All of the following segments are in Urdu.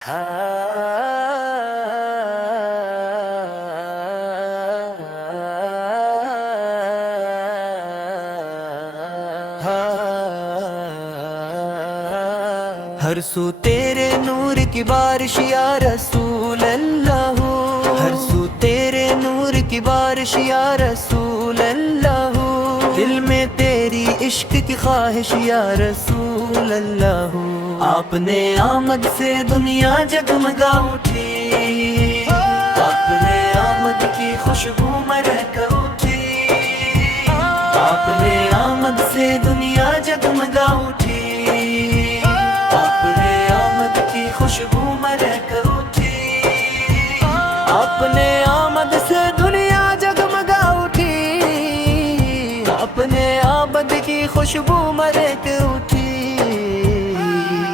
ہر سو تیرے نور کی بارش یا رسول اللہ، ہر سو تیرے نور کی بارش یا رسول اللہ، دل میں تیری عشق کی خواہش یا رسول اللہ، آپ نے آمد سے دنیا جگمگا اٹھی، آپ نے آمد کی خوشبو مہک اٹھی، آپ نے آمد سے دنیا جگمگا اٹھی، آپ نے آمد کی خوشبو مہک اٹھی، آپ نے آمد سے دنیا جگمگا اٹھی، آپ نے آمد کی خوشبو مہک اٹھی،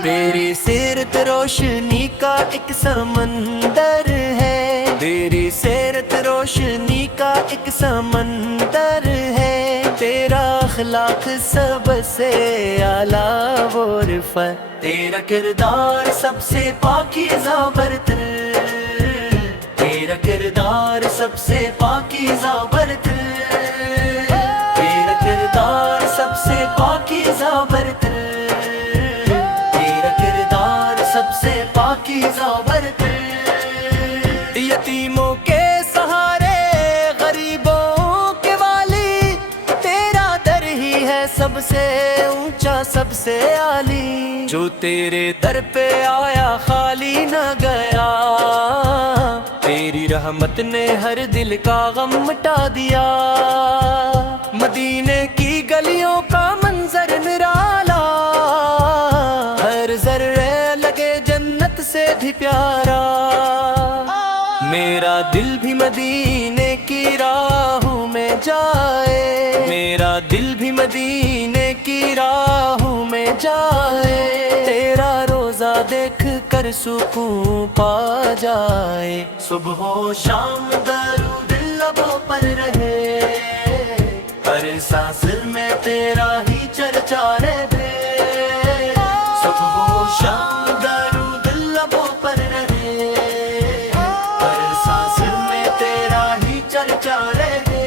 تیری سیرت روشنی کا ایک سمندر ہے، تیری سیرت روشنی کا ایک سمندر ہے، تیرا اخلاق سب سے اعلیٰ و رفع، تیرا کردار سب سے پاکیزہ برتر، تیرا کردار سب سے پاکیزہ برتر، تیرا کردار سب سے پاکیزہ برتر، تیرا کردار سب سے پاکیزہ برتر، یتیموں کے سہارے غریبوں کے والی، تیرا در ہی ہے سب سے اونچا سب سے عالی، جو تیرے در پہ آیا خالی نہ گیا، تیری رحمت نے ہر دل کا غم مٹا دیا، مدینے کی گلیوں کا منظر نرالا، ہر ذرے لگے جنت سے بھی پیارا، میرا دل بھی مدینے کی راہوں میں جائے، میرا دل بھی مدینے کی راہوں میں جائے، تیرا روزہ دیکھ کر سکون پا جائے، صبح و شام درود لبوں پر رہے، ہر سانس میں تیرا ہی چرچا رہے، صبح و شام درود لبوں پر رہے، ہر سانس میں تیرا ہی چرچا رہے،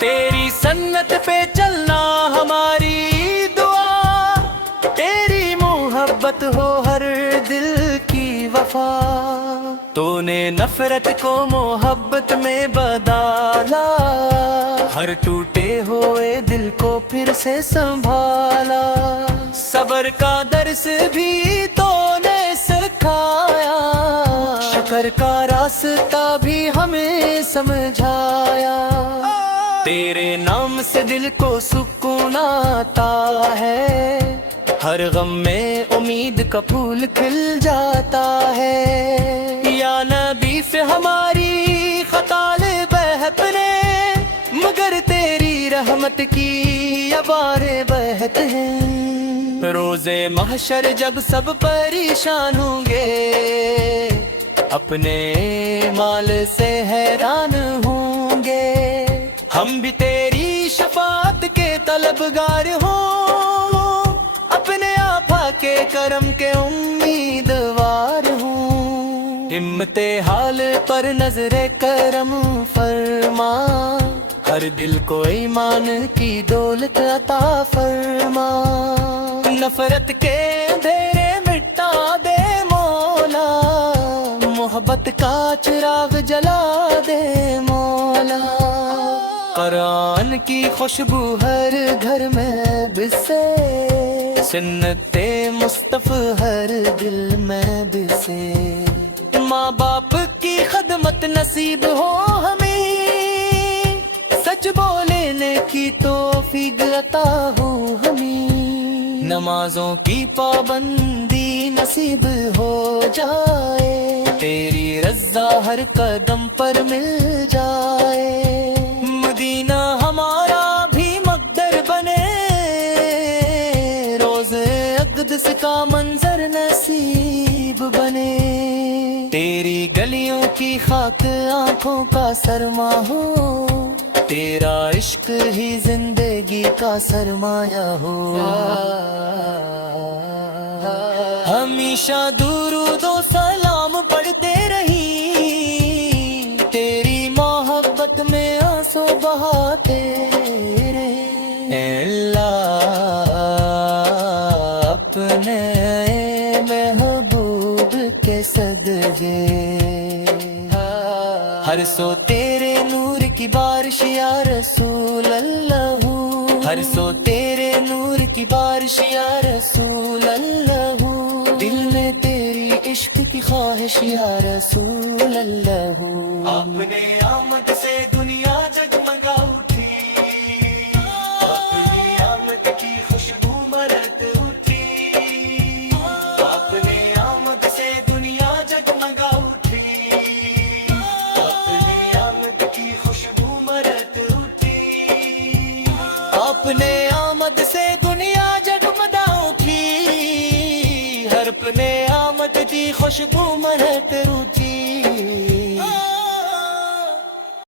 تیری سنت پہ چلنا ہماری دعا، تیری محبت ہو ہر دل کی وفا، تو نے نفرت کو محبت میں بدالا، ہر ٹوٹے ہوئے دل کو پھر سے سنبھالا، صبر کا درس بھی تو نے سکھایا، شکر کا راستہ بھی ہمیں سمجھایا، تیرے نام سے دل کو سکون آتا ہے، ہر غم میں امید کا پھول کھل جاتا ہے، یا نبی سے ہماری خطا لے بہت نے، مگر تیری رحمت کی اباریں بہت ہیں، روز محشر جب سب پریشان ہوں گے، اپنے مال سے حیران ہوں گے، ہم بھی تیری شفاعت کے طلبگار ہوں، اپنے آقا کے کرم کے امیدوار ہوں، ہمت حال پر نظر کرم فرما، ہر دل کو ایمان کی دولت عطا فرما، نفرت کے اندھیرے مٹا دے مولا، محبت کا چراغ جلا دے مولا، قرآن کی خوشبو ہر گھر میں بسے، سنت مصطفیٰ ہر دل میں بسے، ماں باپ کی خدمت نصیب ہو ہمیں، سچ بولنے کی توفیق عطا ہو ہمیں، نمازوں کی پابندی نصیب ہو جائے، تیری رضا ہر قدم پر مل جائے، مدینہ ہمارا بھی مقدر بنے، روز اقدس کا منظر نصیب بنے، تیری گلیوں کی خاک آنکھوں کا سرما ہو، تیرا عشق ہی زندگی کا سرمایہ ہو ہمیشہ درود و سلام پڑھتے رہی تیری محبت میں آنسو بہاتے رہے اے اللہ اپنے محبوب کے صدقے ہر سو تیرے نور کی بارش یا رسول اللہ ہر سو تیرے نور کی بارش یا رسول اللہ دل میں تیری عشق کی خواہش یا رسول اللہ اپنے آمد سے دنیا جگمگا اٹھی اپنی آمد کی خوشبو مرت اٹھی اپنے آمد سے دنیا جگمگا اٹھی اپنی آمد کی خوشبو مرت اٹھی اپنے آمد سے دنیا جگمگا اٹھی ہر اپنے آمد کی خوشبو مرت اٹھی